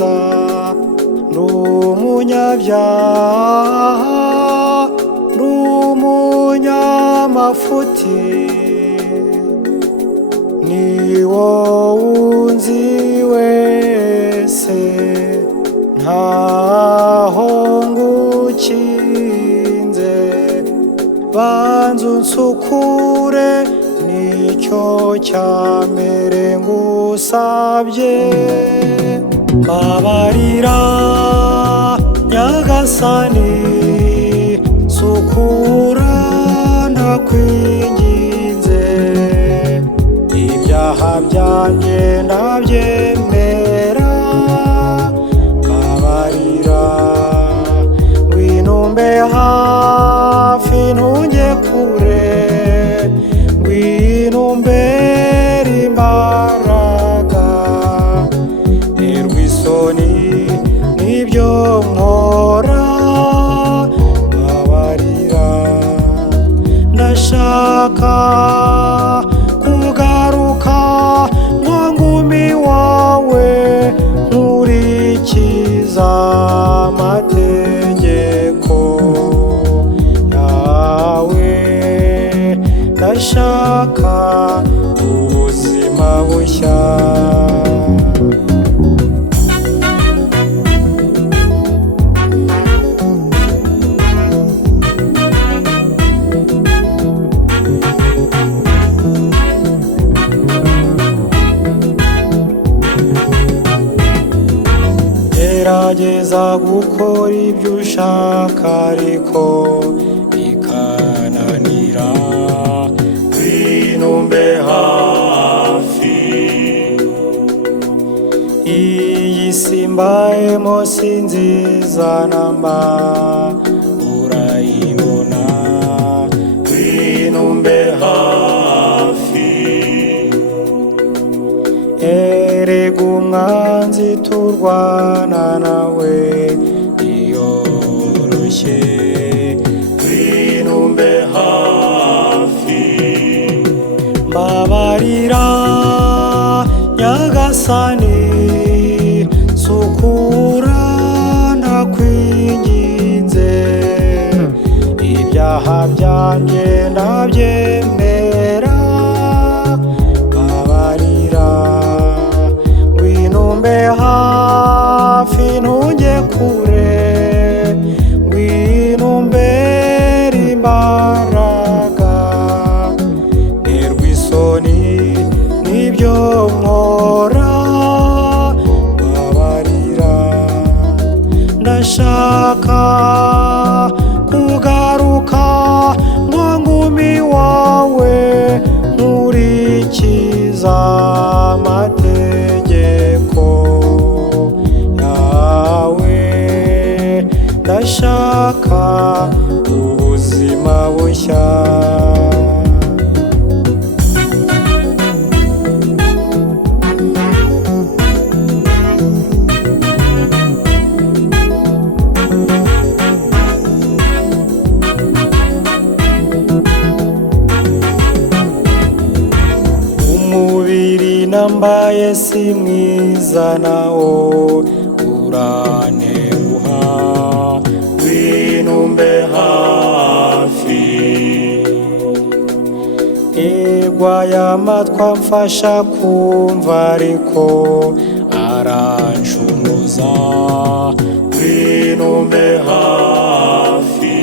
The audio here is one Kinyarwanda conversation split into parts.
kwicuza ndumunyabyaha ndumunyamafuti ni wowe unzi wese ntaho ngukinze banza unsukure nicyo cyamere ngusabye mbabarira nyagasani sukura ndakwinginze ibyaha byanjye ndabyemera mbabarira ngwinumbe hafi ntujye kure ngwinumbere imbaraga nterwa isoni n'ibyo nkora mbabarira ndashaka kugaruka ngo ngumi wawe nkurikiza amategeko yawe ndashaka ubuzima bushya gerageza gukora ibyo ushaka ariko bikananira ngwinumbe hafi iyi si mbayemo si nziza namba urayibona ngwinumbe hafi erega umwanzi turwana nawe iyoroshye ngwinumbe hafi mbabarira nyagasani sukura ndakwinginze ibyaha byanjye ndabyemera mbabarira ngwinumbe hafi ntujye kure ngwinumbere imbaraga nterwa isoni n'ibyo nkora mbabarira ndashaka kugaruka ngo ngumi wawe nkurikiza amategeko yawe ndashaka ubuzima bushya umubiri nambaye si mwiza nawo urantenguha ngwinumbe hafi igwaye amatwi amfasha kumva ariko arancumuza ngwinumbe hafi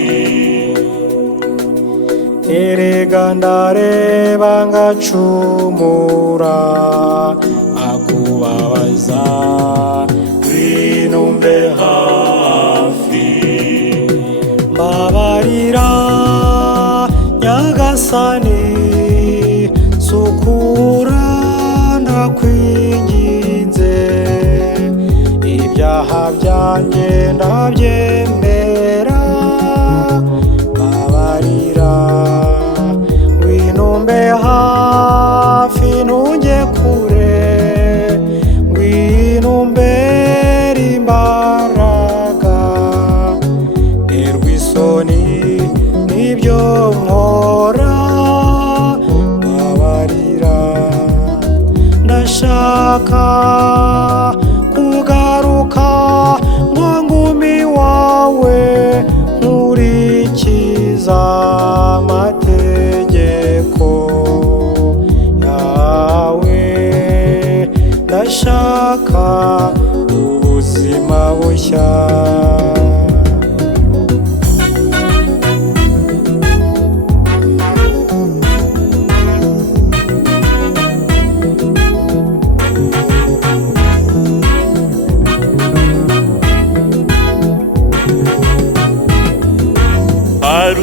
erega ndareba ngacumura akubabaza ngwinumbe hafi mbabarira nyagasani sukura ndakwinginze ibyaha byanjye ndabyemera mbabarira ngwinumbe hafi ntujye kure ngwinumbere imbaraga nterwa isoni n'ibyo nkora mbabarira ndashaka kugaruka ndashaka ubuzima bushya.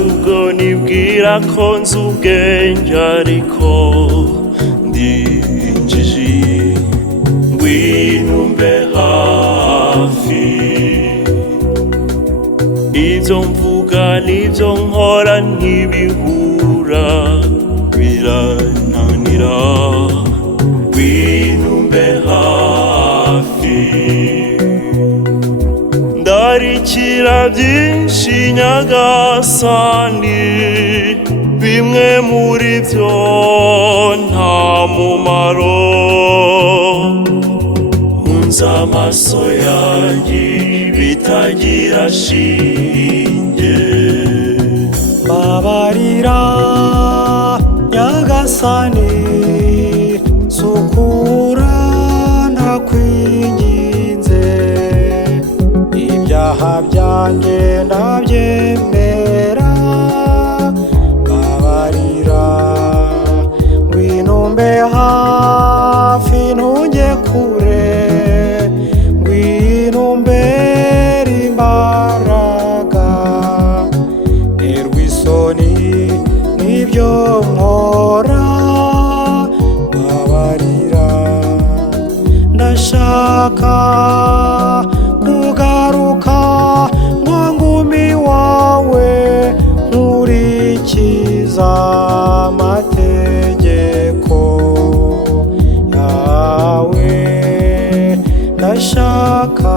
Ubwo nibwira ko nzi ubwenge ariko ndinjiji, ngwino umbe hafi. Ibyo mvuga n'ibyo nkora ntibihura, birananira, ngwino umbe hafi. Ndarikira byinshi nyagasani, bimwe muri byo nta mumaro. Hunza amaso yanjye bitagira shinge. Babarira nyagasani, sukura ndakwinginze. Ibyaha byanjye ndabyemera. Babarira ngwino umbe hafi ntujye kure. Ngwino umbere imbaraga, nterwa isoni n'ibyo nkora. Babarira ndashaka kugaruka ngo ngumi wawe, nkurikiza amategeko yawe. Ndashaka